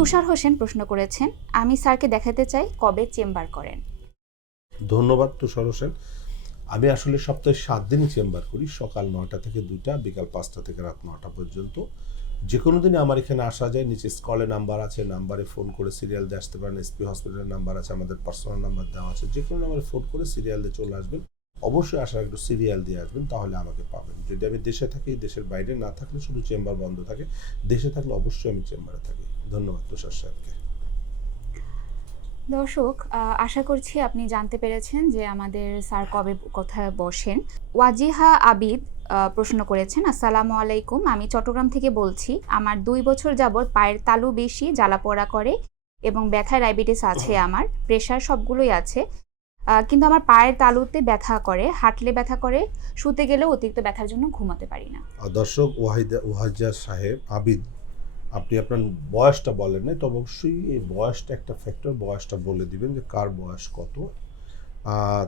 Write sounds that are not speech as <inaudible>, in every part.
তুষার হোসেন প্রশ্ন করেছেন, আমি স্যারকে দেখাতে চাই কবে চেম্বার করেন? ধন্যবাদ তুষার হোসেন। আমি আসলে সপ্তাহে সাত দিনই চেম্বার করি, সকাল নয়টা থেকে দুইটা, বিকাল পাঁচটা থেকে রাত নটা পর্যন্ত। যে কোনো দিনে আমার এখানে আসা যায়, নিচে স্কলে নাম্বার আছে, নাম্বারে ফোন করে সিরিয়াল দিয়ে আসতে পারেন, এসপি হসপিটালের নাম্বার আছে, আমাদের পার্সোনাল নাম্বার দেওয়া আছে যে কোনো নাম্বারে ফোন করে সিরিয়াল দিয়ে চলে আসবেন। অবশ্যই আসার একটু সিরিয়াল দিয়ে আসবেন তাহলে আমাকে পাবেন। যদি আমি দেশে থাকি দেশের বাইরে না থাকলে শুধু চেম্বার বন্ধ থাকে। দেশে থাকলে অবশ্যই আমি চেম্বারে থাকি। ধন্যবাদ তুষার সাহেবকে দর্শক আশা করছি আপনি জানতে পেরেছেন যে আমাদের স্যার কবে কোথায় বসেন। ওয়াজিহা আবিদ প্রশ্ন করেছেন আসসালামু আলাইকুম আমি চট্টগ্রাম থেকে বলছি। আমার দুই বছর যাবৎ পায়ের তালু বেশি জ্বালাপোড়া করে এবং ব্যথা ডায়াবেটিস আছে <laughs> আমার। প্রেশার সবগুলোই আছে। কিন্তু আমার পায়ের তালুতে ব্যথা করে, হাঁটলে ব্যথা করে, শুতে গেলেও অতিরিক্ত ব্যথার জন্য ঘুমাতে পারি না। দর্শক, ওয়াহিদা ওয়াহাজা সাহেব, আবিদ, আপনি আপনার বয়সটা বলেন নাই তো অবশ্যই এই বয়সটা একটা ফ্যাক্টর বয়সটা বলে দিবেন যে কার বয়স কত।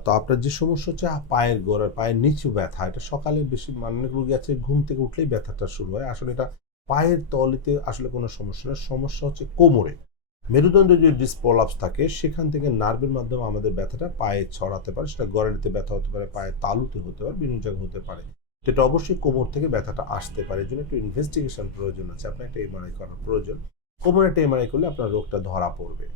তো আপনার যে সমস্যা হচ্ছে পায়ের গোড়ার, পায়ের নিচু ব্যথা, এটা সকালে বেশি অনেক রোগী আছে, ঘুম থেকে উঠলেই ব্যথাটা শুরু হয়। আসলে এটা পায়ের তলিতে আসলে কোনো সমস্যা না সমস্যা হচ্ছে কোমরে। মেরুদণ্ড যদি ডিসপোলাপস থাকে, সেখান থেকে নার্ভের মাধ্যমে আমাদের ব্যথাটা পায়ে ছড়াতে পারে, সেটা গড়ালিতে ব্যথা হতে পারে পায়ের তালুতে হতে পারে বিভিন্ন জায়গায় হতে পারে। তো এটা অবশ্যই কোমর থেকে ব্যথাটা আসতে পারে এই জন্য একটু ইনভেস্টিগেশন প্রয়োজন আছে, আপনার একটা এমআরআই করার প্রয়োজন। কোমরে একটা এমআরআই করলে আপনার রোগটা ধরা পড়বে।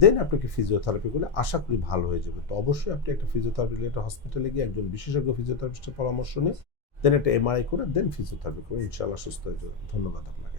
দেন আপনাকে ফিজিওথেরাপি করলে আশা করি ভালো হয়ে যাবে। তো অবশ্যই আপনি একটা ফিজিওথেরাপি একটা হসপিটালে গিয়ে একজন বিশেষজ্ঞ ফিজিওথেরাপিস্টের পরামর্শ নিয়ে দেন একটা এমআরআই করে দেন ফিজিওথেরাপি করে, ইনশাআল্লাহ সুস্থ হয়ে যাবে। ধন্যবাদ আপনাকে।